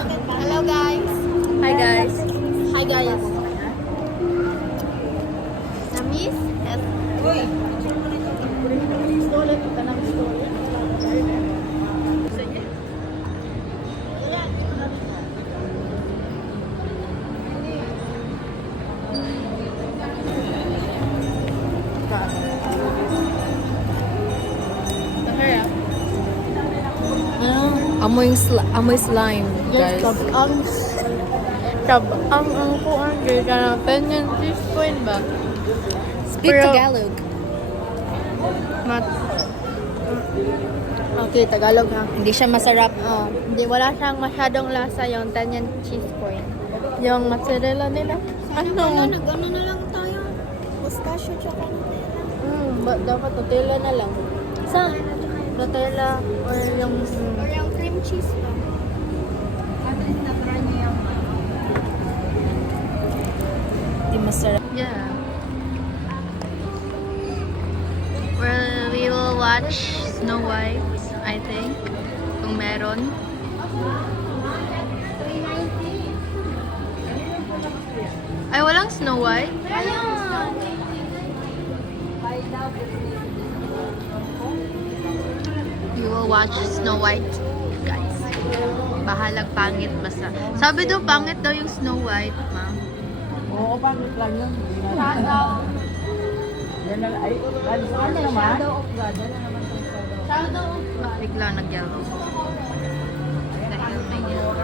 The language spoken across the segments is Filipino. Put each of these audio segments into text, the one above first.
Hello guys. Hi guys. Hi guys. Namis? Yes. Amoy slime, guys. Ang kuan kay kana pengen this point ba? Speak Pero- Tagalog. Okay, Tagalog ha. Hindi siya masarap. Hindi wala siyang masyadong lasa yung Tanyan cheese coin. Yung mozzarella nila. Ano? Nag-ano na lang tayo. Pistachio tsaka Nutella. Dapat Nutella na lang. Sa Nutella or yung Or yung cream cheese pa. Hindi masarap. yeah. Well, we will watch Snow White, I think. Kung meron. Ay, walang Snow White? We will watch Snow White, guys. Bahalag pangit basta. Sabi daw pangit daw yung Snow White, ma'am. Oo, pangit lang yun. Yan na, ay, ano naman? Bigla nag-yellow. Dahil may yellow.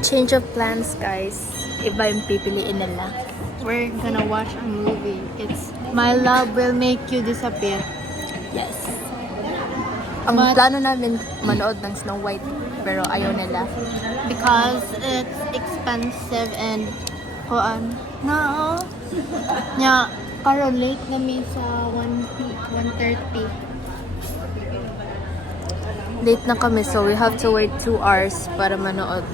Change of plans, guys. Iba yung pipiliin nila. We're gonna watch a movie. It's My Love Will Make You Disappear. Yes. Ang plano namin manood ng Snow White, pero ayaw nila. Because it's expensive and kuan. No. Nya, karon late kami sa 1:30. Late na kami, so we have to wait 2 hours para manood.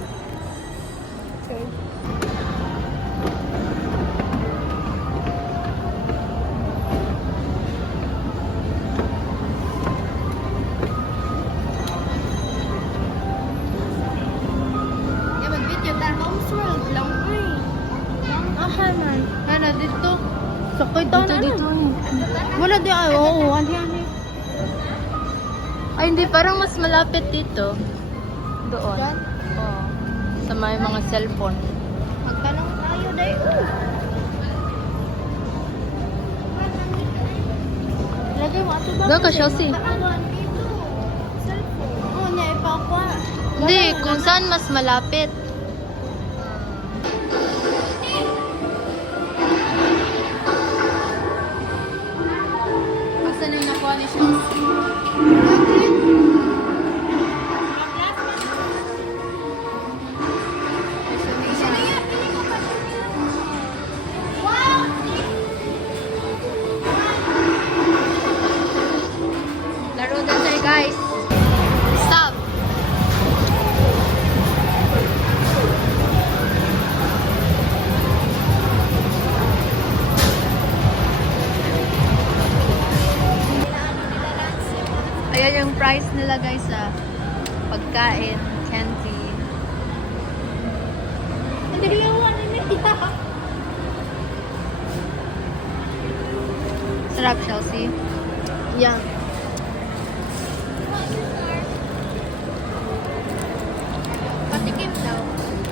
Yeah, mag-video ta. Home's World lang ay. Aha man. Ano dito? Sakay to na. Dito. Wala di ay. Oo, ani. Ay, hindi. Parang mas malapit dito. Doon. Diyan? Oo. Sa may mga cellphone. Magtanong tayo dahil. Lagay mo ato ba? Doon ka, Chelsea. Awan dito. Cellphone. Oo, nya ipakwa. Hindi, kung saan mas malapit. Asa na nakuha ni Chelsea? Laro na tayo, guys. Stop. Ayan yung price nila guys sa pagkain, canteen. Sarap, Chelsea. Yeah. Patikim daw.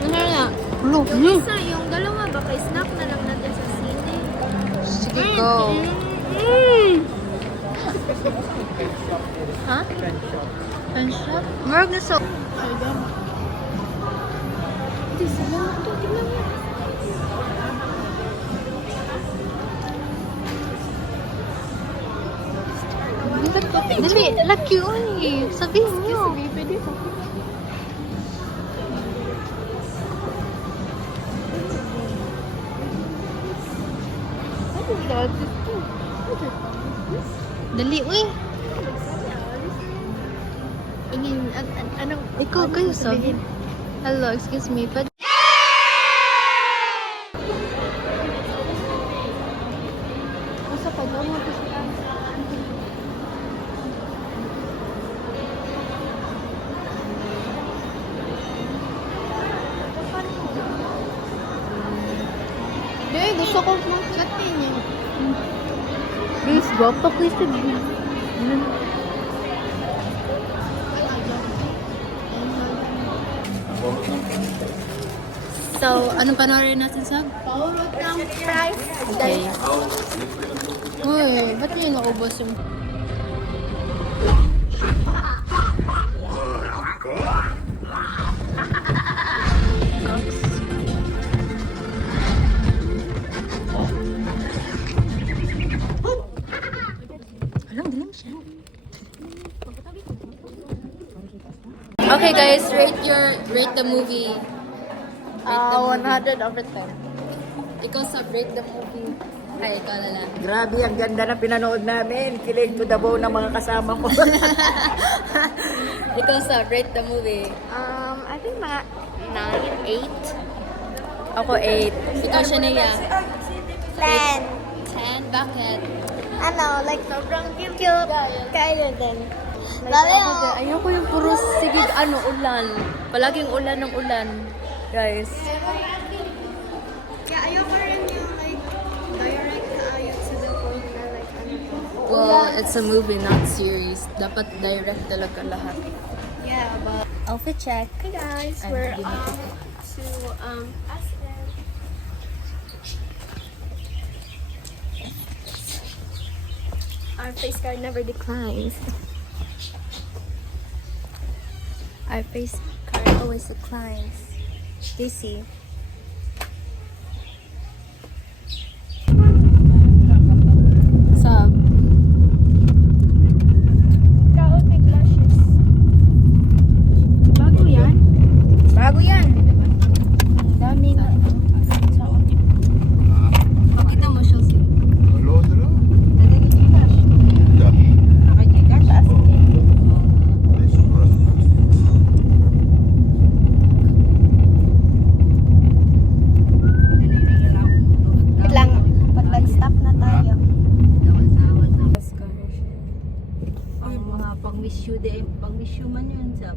Ano na? Yung isa, yung dalawa, baka snack na lang natin sa sine. Sige, go. Ha? Pen shop? Marag na so. Hindi, salamat to. Tingnan mo. Dali, lucky only. Sabihin niyo. Pwede pa. Dali, uy. Anong, Ikaw, kayo sabihin. Hello, excuse me. Pwede Basta pag mo ito sa Gusto ko mag-chatin yun. Please, guwapo ko isa. So, anong panoorin natin, Sab? Paulot ng price. Okay. Uy, ba't yun naubos yung... Alam, dilim siya. Okay guys, rate the movie. 100 over 10. Ikaw sa rate the movie. Ay, ikaw na lang. Grabe, ang ganda na pinanood namin. Kilig to the bone ng mga kasama ko. Ikaw sa rate the movie. I think mga 9, 8. Ako 8. Ikaw siya niya. 10. 10? Bakit? Ano, like sobrang cute. Kaya din. Ayoko yung puro sigig ulan. Palaging ulan ng ulan. Guys. Yeah, ayoko rin yung like direct ayot sa the point na like ano to. Well, it's a movie, not series. Dapat direct talaga lahat. Yeah, but Outfit check. hey guys, Ay, we're hindi na to Aspen. Our face card never declines. Our face card always declines. DC. Sab. Proud may blushes. Bago yan? Bago yan. Ang dami na. Pakita mo siya siya. Hello, hello. Wait lang, pag nag-stop na tayo. Ay, mga pang-wish you day. Pang-wish you man yun. Sa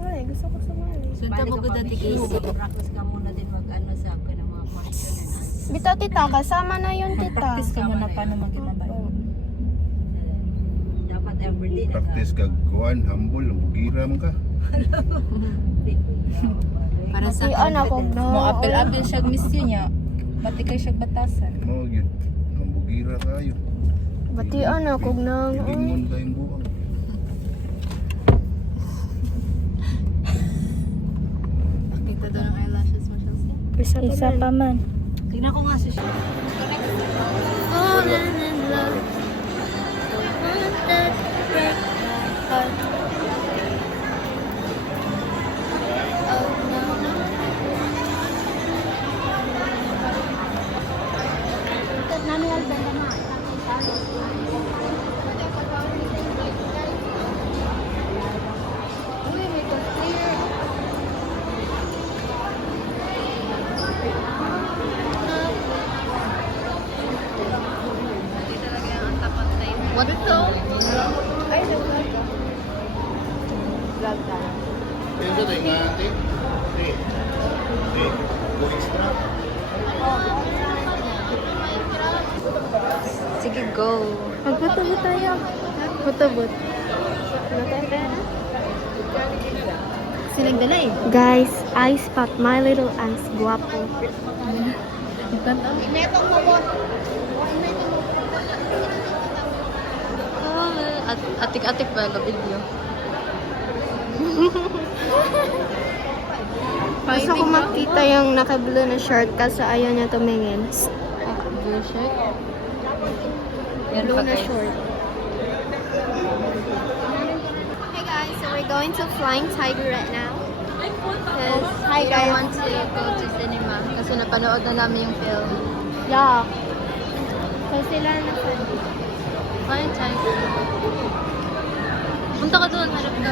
Ay, gusto ko sumali. Sunta mo ko dati Casey. Practice ka muna din mag-ano sa akin ng mga question and answer. Bitaw tita, kasama na yun tita. Practice ka muna paano mag-imabay. Dapat everyday na Practice kag kuan, humble, bugiram ka. Para sa Batian ako na. mo apel-apel siya mission niya. Bati kay siya batasan. Mao gyud. Ang bugira kayo. Batian ako nang. Lingon kayong buang. Kita daw ng eyelashes mo siya. Isa pa man. Tingnan ko nga si siya. Falling in love. The one that break my heart. Oh no, no. Manual benda na. Uy, may clear. What ito? Ay, nag-vlog ka. Vlog ka. Ito tayo nga, ate. Ate. Ate. Go extra. Sige, go. Magpatubot tayo. Patubot. Sinagdala eh. Guys, I spot my little ass guapo. Netong mabot. Atik-atik pa yung video. Gusto ko makita yung naka-blue na shirt kasi ayaw niya tumingin. Blue shirt. Yan Blue pa na guys. short. Hey guys, so we're going to Flying Tiger right now. Hi I don't guys. want to go to cinema kasi napanood na namin yung film. Yeah. So sila na Fine time. Punta ka doon, harap ka.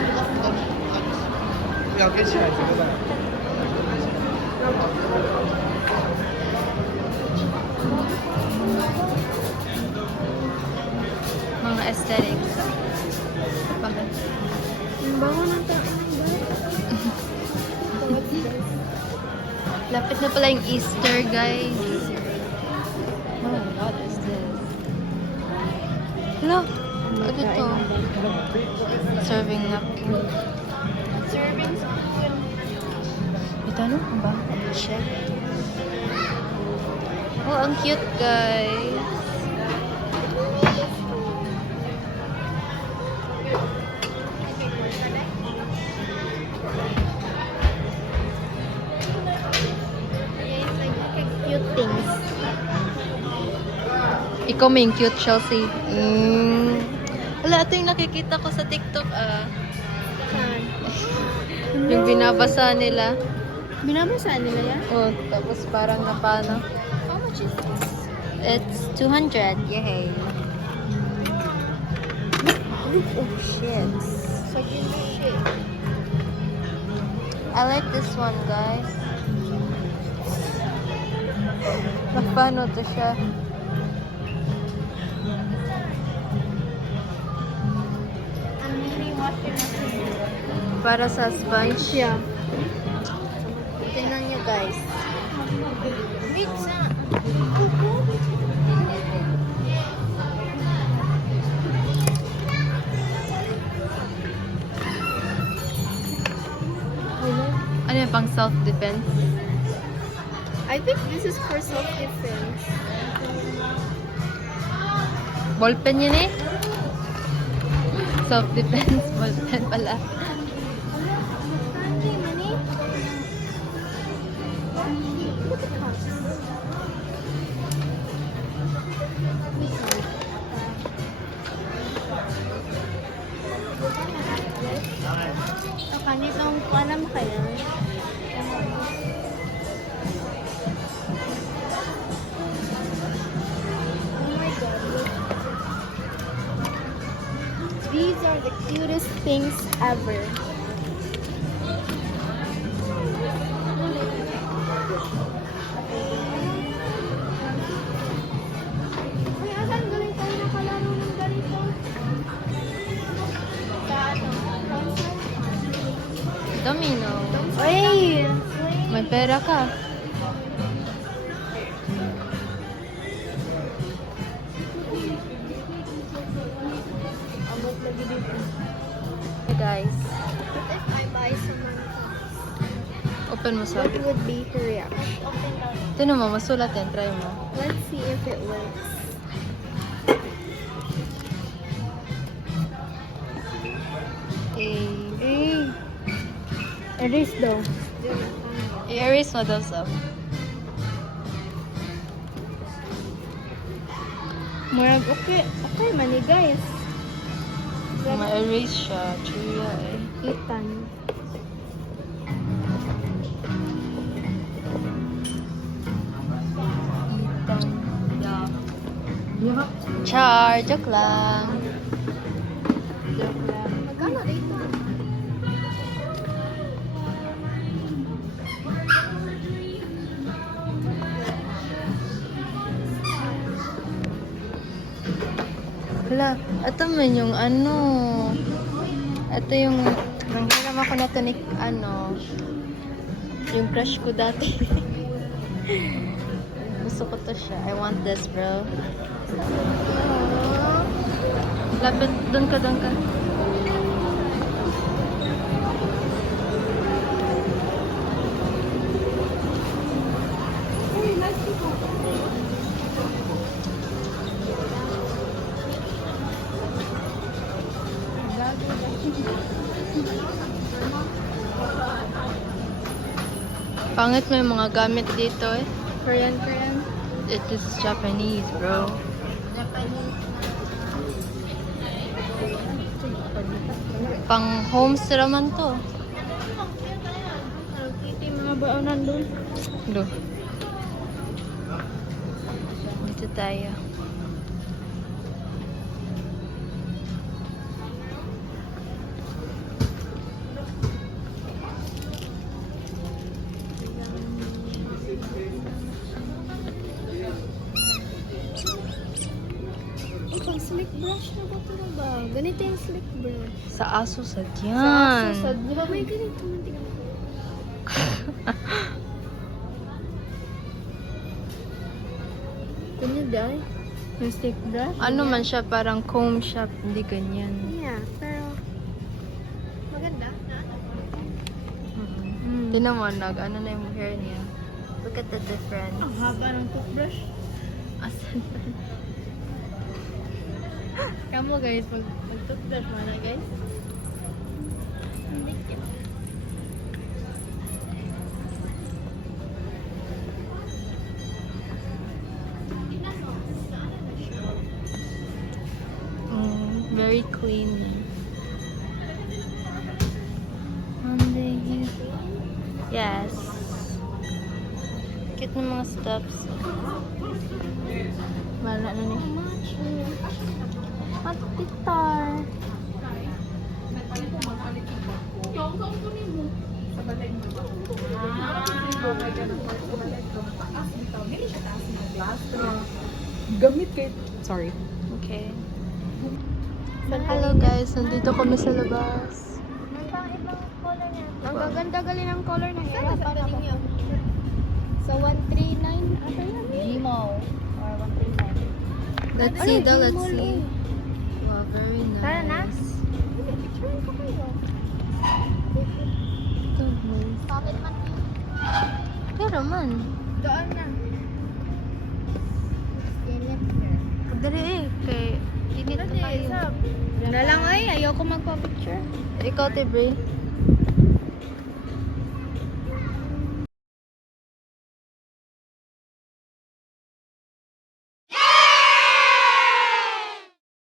Mga aesthetics. Bakit? Ang bango ng tayo. Lapit na pala yung Easter, guys. Hala, ano to? Serving napkin. Serving spoon. Ito ano ba? Check. Oh, ang cute guys. Guys, like, look at cute things. Ikaw may cute, Chelsea. Wala, ito yung nakikita ko sa TikTok, Yung binabasa nila. Binabasa nila yan? Oh, tapos parang napano. How much is this? It's 200. Yay. Oh, shit. So, give me shit. I like this one, guys. Napano to siya. I'm really washing my hair. Para sa sponge. Yeah. Tingnan nyo, guys. Wait, sa... Ano yung pang self-defense? I think this is for self-defense. Ballpen yun eh. Self-defense. Ballpen pala. Candy, money? Look at that. Kanit ang alam kaya. Oh my god. Look. These are the cutest things ever. Uy, asan galing tayo nakalaro ng ganito? Sa ano? Concert? Domino. Uy! May pera ka. Abot lagi dito. Hey guys. What if I buy someone? Open mo sa. What would be her reaction? Tinan mo, masulat yan. Try mo. Let's see if it works. Okay. Erase daw. I-erase mo daw sa. Murag okay. Okay man ni guys. Ma-erase siya. Chuya eh. Itan. Char, joke lang. Magkano dito? Hala, ito man yung ano. Ito yung nanghiram ako na to ni ano. Yung crush ko dati. Gusto ko to siya. I want this, bro. Lapit, doon ka, doon ka. Pangit mo yung mga gamit dito eh. Korean. This is Japanese, bro. Pang homes naman to. Mga baonan doon. Do. Dito tayo. Pang slick brush na ba ito na ba? Ganito yung slick brush. Sa Asus at yan. Sa may ganito man tingnan mo. Ganyan dahil. Yung stick brush? Ano man siya, parang comb shop, hindi ganyan. Yeah, pero maganda. Tinan mo, ano na yung hair niya. Look at the difference. Ang haba ng toothbrush. Asan pa? Kamu guys, mag-toothbrush mo na guys. Very clean. Yes. Cute ng mga stuffs. Wala na ni. At guitar. Gamit kay... Sorry. Okay. Hello guys, nandito kami sa labas. Ang pang ibang color niya. Ang gaganda gali ng color na hair. Para ninyo. So 139 ata yan. Gmail. Or 139. Let's see daw, let's see. Wow, very nice. Tara na. Picture ko kayo. Bakit man? Pero man, Doon na. dali eh, kay init na tayo. Wala lang ay, ayoko magpa-picture. Ikaw, Tibre.